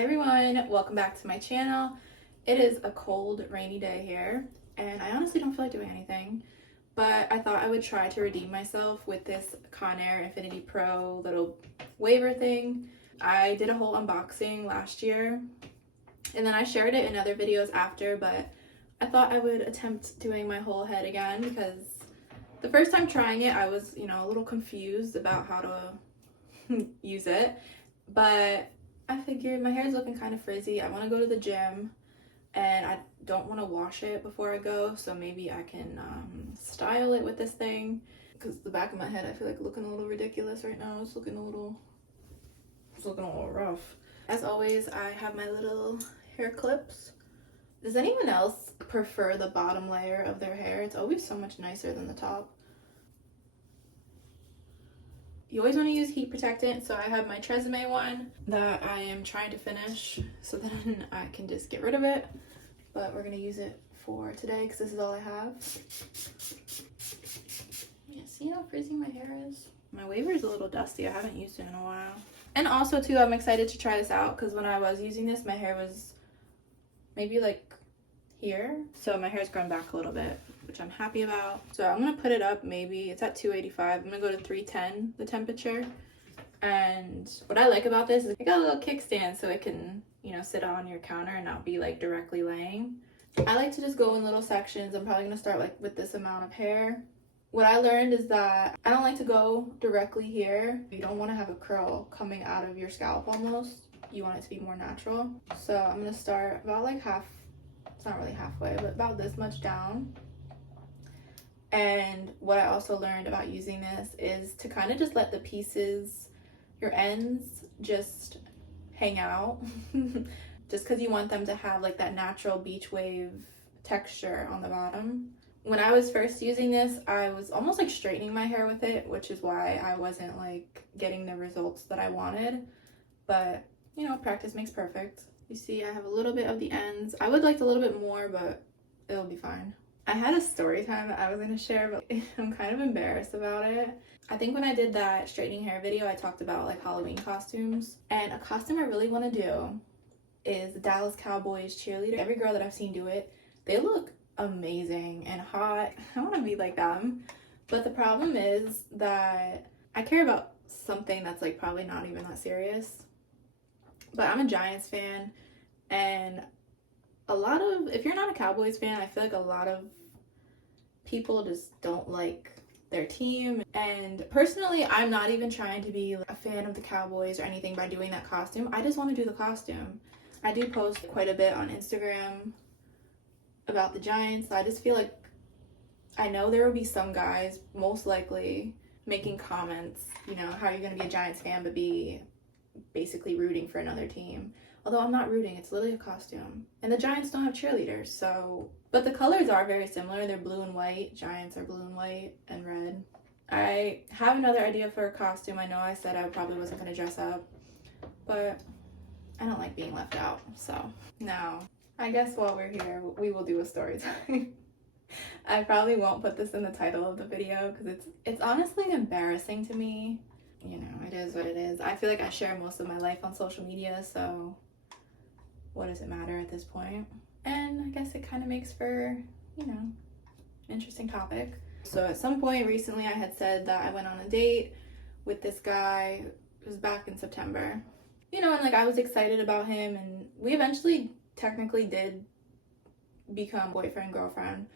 Hi everyone, welcome back to my channel. It is a cold, rainy day here, and I honestly don't feel like doing anything, but I thought I would try to redeem myself with this Conair Infinitipro little waiver thing. I did a whole unboxing last year, and then I shared it in other videos after, but I thought I would attempt doing my whole head again because the first time trying it, I was, a little confused about how to use it, but I figured my hair is looking kind of frizzy. I want to go to the gym and I don't want to wash it before I go, so maybe I can style it with this thing because the back of my head I feel like looking a little ridiculous right now. It's looking a little rough. As always, I have my little hair clips. Does anyone else prefer the bottom layer of their hair? It's always so much nicer than the top. You always want to use heat protectant, so I have my Tresemme one that I am trying to finish so then I can just get rid of it, but we're going to use it for today because this is all I have. Yeah, see how frizzy my hair is? My waiver is a little dusty. I haven't used it in a while. And also too, I'm excited to try this out because when I was using this, my hair was maybe like here, so my hair's grown back a little bit, which I'm happy about. So I'm gonna put it up, maybe it's at 285. I'm gonna go to 310 the temperature. And what I like about this is it got a little kickstand so it can, sit on your counter and not be like directly laying. I like to just go in little sections. I'm probably gonna start like with this amount of hair. What I learned is that I don't like to go directly here. You don't want to have a curl coming out of your scalp almost. You want it to be more natural. So I'm gonna start about like half. It's not really halfway, but about this much down. And what I also learned about using this is to kind of just let the pieces, your ends, just hang out. Just because you want them to have like that natural beach wave texture on the bottom. When I was first using this, I was almost like straightening my hair with it, which is why I wasn't like getting the results that I wanted. But, practice makes perfect. You see, I have a little bit of the ends. I would like a little bit more, but it'll be fine. I had a story time that I was going to share, but I'm kind of embarrassed about it. I think when I did that straightening hair video, I talked about like Halloween costumes. And a costume I really want to do is the Dallas Cowboys cheerleader. Every girl that I've seen do it, they look amazing and hot. I want to be like them. But the problem is that I care about something that's like probably not even that serious. But I'm a Giants fan, and if you're not a Cowboys fan, I feel like a lot of people just don't like their team. And personally, I'm not even trying to be a fan of the Cowboys or anything by doing that costume. I just want to do the costume. I do post quite a bit on Instagram about the Giants. I just feel like I know there will be some guys, most likely, making comments, how you're going to be a Giants fan but be basically rooting for another team. Although I'm not rooting, it's literally a costume. And the Giants don't have cheerleaders, so... But the colors are very similar. They're blue and white. Giants are blue and white and red. I have another idea for a costume. I know I said I probably wasn't going to dress up, but I don't like being left out, so... Now, I guess while we're here, we will do a story time. I probably won't put this in the title of the video because it's honestly embarrassing to me. It is what it is. I feel like I share most of my life on social media, so what does it matter at this point? And I guess it kind of makes for, an interesting topic. So at some point recently I had said that I went on a date with this guy. It was back in September. And like I was excited about him, and we eventually technically did become boyfriend, girlfriend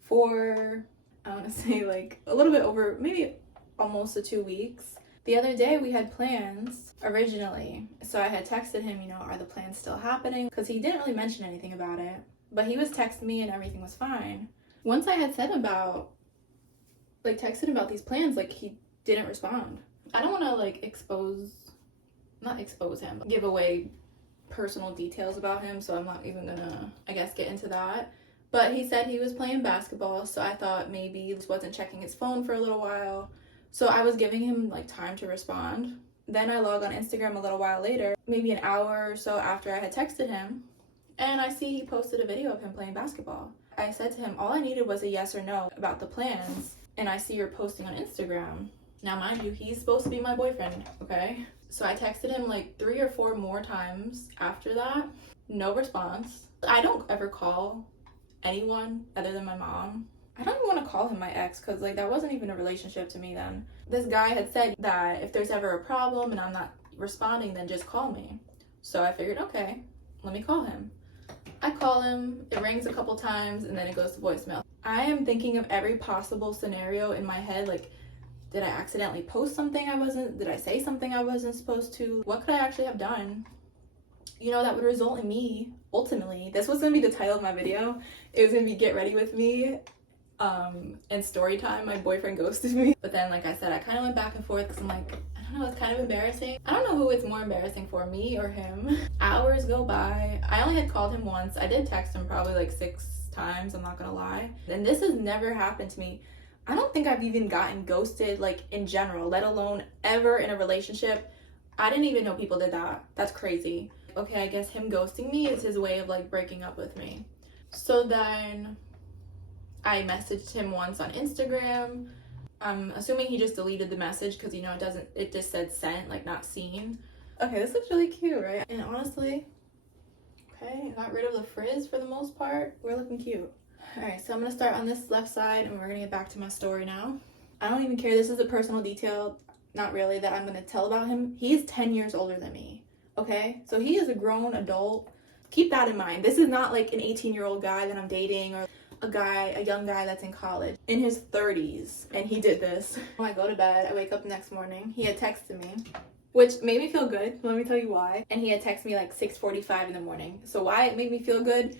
for, I want to say like a little bit over, maybe almost 2 weeks. The other day we had plans originally, so I had texted him, are the plans still happening? Because he didn't really mention anything about it, but he was texting me and everything was fine. Once I had texted about these plans, like he didn't respond. I don't want to like not expose him, but give away personal details about him, so I'm not even gonna, I guess, get into that. But he said he was playing basketball, so I thought maybe he just wasn't checking his phone for a little while. So I was giving him like time to respond. Then I log on Instagram a little while later, maybe an hour or so after I had texted him, and I see he posted a video of him playing basketball. I said to him, all I needed was a yes or no about the plans, and I see you're posting on Instagram. Now, mind you, he's supposed to be my boyfriend, okay? So I texted him like 3 or 4 more times after that. No response. I don't ever call anyone other than my mom. I don't even want to call him my ex because like that wasn't even a relationship to me then. This guy had said that if there's ever a problem and I'm not responding, then just call me. So I figured, okay, let me call him. I call him, it rings a couple times, and then it goes to voicemail. I am thinking of every possible scenario in my head, like, did I accidentally post something did I say something I wasn't supposed to? What could I actually have done? You know, that would result in me, ultimately, this was gonna be the title of my video. It was gonna be Get Ready With Me, and Storytime, my boyfriend ghosted me. But then, like I said, I kind of went back and forth because I'm like, I don't know, it's kind of embarrassing. I don't know who it's more embarrassing for, me or him. Hours go by. I only had called him once. I did text him probably like 6 times, I'm not gonna lie. And this has never happened to me. I don't think I've even gotten ghosted, like, in general, let alone ever in a relationship. I didn't even know people did that. That's crazy. Okay, I guess him ghosting me is his way of, like, breaking up with me. So then I messaged him once on Instagram. I'm assuming he just deleted the message because, you know, it just said sent, like, not seen. Okay, this looks really cute, right? And honestly, okay, I got rid of the frizz for the most part. We're looking cute. Alright, so I'm going to start on this left side and we're going to get back to my story now. I don't even care. This is a personal detail, not really, that I'm going to tell about him. He is 10 years older than me, okay? So he is a grown adult. Keep that in mind. This is not like an 18-year-old guy that I'm dating or a young guy that's in college, in his 30s, and he did this. When I go to bed, I wake up the next morning. He had texted me, which made me feel good. Let me tell you why. And he had texted me like 6:45 in the morning. So why it made me feel good?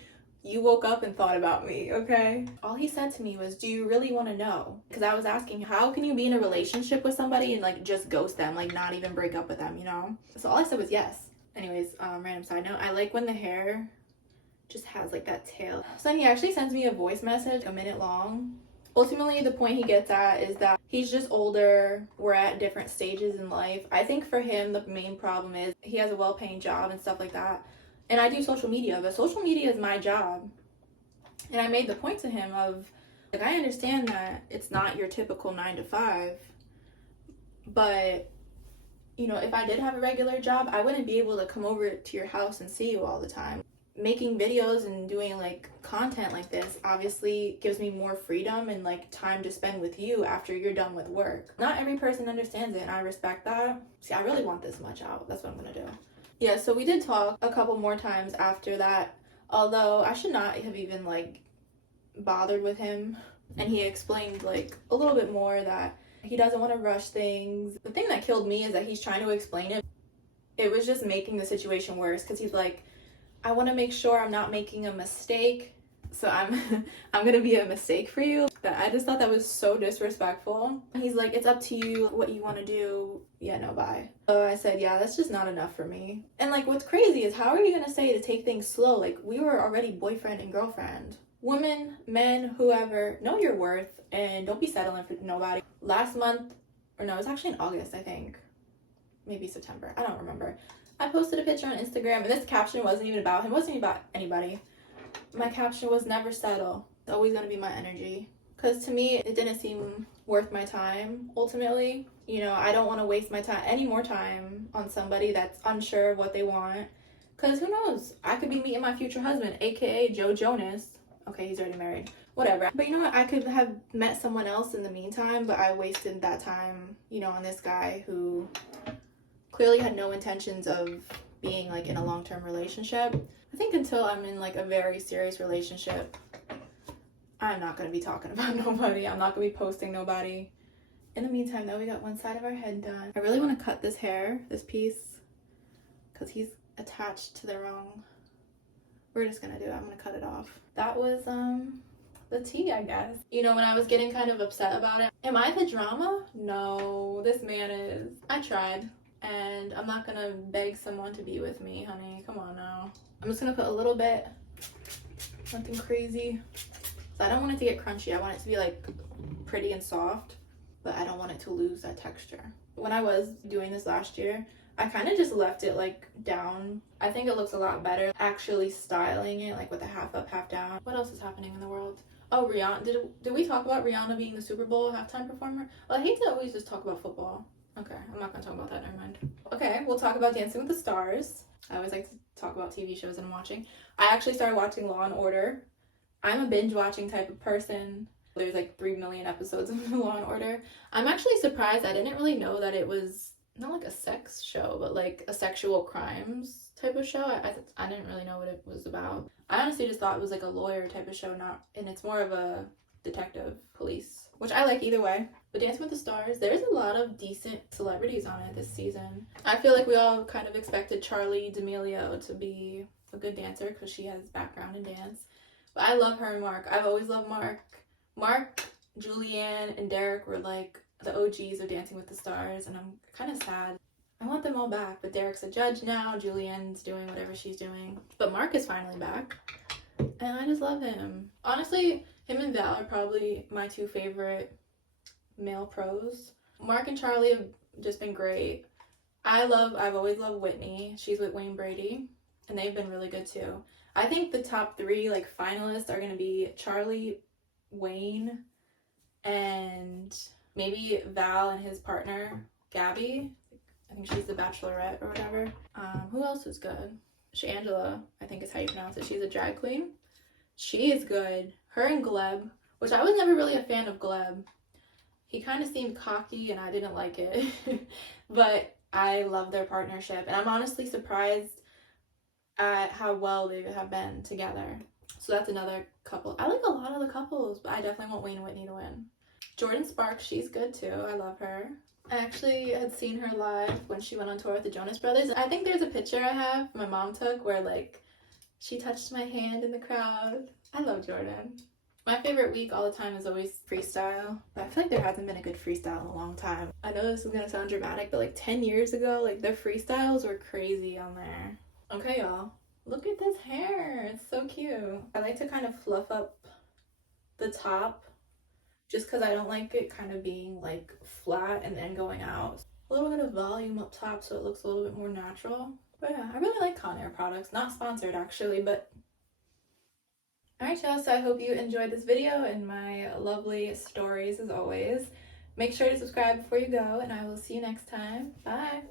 You woke up and thought about me, okay? All he said to me was, do you really want to know? Because I was asking, how can you be in a relationship with somebody and like just ghost them, like not even break up with them, you know? So all I said was yes. Anyways, random side note, I like when the hair just has like that tail. So then he actually sends me a voice message, a minute long. Ultimately, the point he gets at is that he's just older. We're at different stages in life. I think for him, the main problem is he has a well-paying job and stuff like that. And I do social media, but social media is my job. And I made the point to him of, like, I understand that it's not your typical 9 to 5, but, you know, if I did have a regular job, I wouldn't be able to come over to your house and see you all the time. Making videos and doing, like, content like this obviously gives me more freedom and, like, time to spend with you after you're done with work. Not every person understands it, and I respect that. See, I really want this much out. That's what I'm gonna do. Yeah, so we did talk a couple more times after that, although I should not have even, like, bothered with him. And he explained, like, a little bit more that he doesn't want to rush things. The thing that killed me is that he's trying to explain it. It was just making the situation worse because he's like, I want to make sure I'm not making a mistake, so I'm gonna be a mistake for you. That I just thought that was so disrespectful. He's like, it's up to you what you want to do. Yeah, no, bye. So I said, yeah, that's just not enough for me. And like, what's crazy is, how are you gonna say to take things slow? Like, we were already boyfriend and girlfriend. Women, men, whoever, know your worth and don't be settling for nobody. Last month, or no, it was actually in August, I think, maybe September, I don't remember. I posted a picture on Instagram and this caption wasn't even about him, it wasn't even about anybody. My caption was, never settle. It's always gonna be my energy. Because to me, it didn't seem worth my time, ultimately. You know, I don't want to waste my time, any more time, on somebody that's unsure of what they want. Because who knows? I could be meeting my future husband, aka Joe Jonas. Okay, he's already married. Whatever. But you know what? I could have met someone else in the meantime, but I wasted that time, you know, on this guy who clearly had no intentions of being, like, in a long-term relationship. I think until I'm in, like, a very serious relationship, I'm not going to be talking about nobody. I'm not going to be posting nobody. In the meantime, though, we got one side of our head done. I really want to cut this hair, this piece, because he's attached to the wrong... We're just going to do it. I'm going to cut it off. That was, the tea, I guess. You know, when I was getting kind of upset about it, am I the drama? No, this man is. I tried. And I'm not going to beg someone to be with me, honey. Come on now. I'm just going to put a little bit, nothing crazy. I don't want it to get crunchy. I want it to be, like, pretty and soft, but I don't want it to lose that texture. When I was doing this last year, I kind of just left it, like, down. I think it looks a lot better actually styling it, like, with a half up, half down. What else is happening in the world? Oh, Rihanna. Did we talk about Rihanna being the Super Bowl halftime performer? Well, I hate to always just talk about football. Okay, I'm not gonna talk about that, never mind. Okay, we'll talk about Dancing with the Stars. I always like to talk about TV shows I'm watching. I actually started watching Law and Order. I'm a binge watching type of person. There's like 3 million episodes of Law and Order. I'm actually surprised. I didn't really know that it was not like a sex show, but like a sexual crimes type of show. I didn't really know what it was about. I honestly just thought it was like a lawyer type of show, and it's more of a detective police, which I like either way. But Dancing with the Stars, there's a lot of decent celebrities on it this season. I feel like we all kind of expected Charlie D'Amelio to be a good dancer because she has background in dance. But I love her and Mark. I've always loved Mark. Mark, Julianne, and Derek were like the OGs of Dancing with the Stars, and I'm kind of sad. I want them all back, but Derek's a judge now. Julianne's doing whatever she's doing. But Mark is finally back, and I just love him. Honestly, him and Val are probably my two favorite male pros. Mark and Charlie have just been great. I've always loved Whitney. She's with Wayne Brady, and they've been really good too. I think the top three like finalists are gonna be Charlie, Wayne, and maybe Val and his partner Gabby. I think she's the Bachelorette or whatever. Who else is good? Shangela, I think is how you pronounce it. She's a drag queen. She is good. Her and Gleb, which I was never really a fan of Gleb. He kind of seemed cocky and I didn't like it. But I love their partnership. And I'm honestly surprised at how well they have been together. So that's another couple. I like a lot of the couples, but I definitely want Wayne and Whitney to win. Jordan Sparks, she's good too. I love her. I actually had seen her live when she went on tour with the Jonas Brothers. I think there's a picture I have my mom took where like she touched my hand in the crowd. I love Jordan. My favorite week all the time is always freestyle. But I feel like there hasn't been a good freestyle in a long time. I know this is gonna sound dramatic, but like 10 years ago, like their freestyles were crazy on there. Okay, y'all. Look at this hair. It's so cute. I like to kind of fluff up the top just because I don't like it kind of being like flat and then going out. A little bit of volume up top so it looks a little bit more natural. But yeah, I really like Conair products. Not sponsored actually, but... Alright y'all, so I hope you enjoyed this video and my lovely stories as always. Make sure to subscribe before you go and I will see you next time. Bye!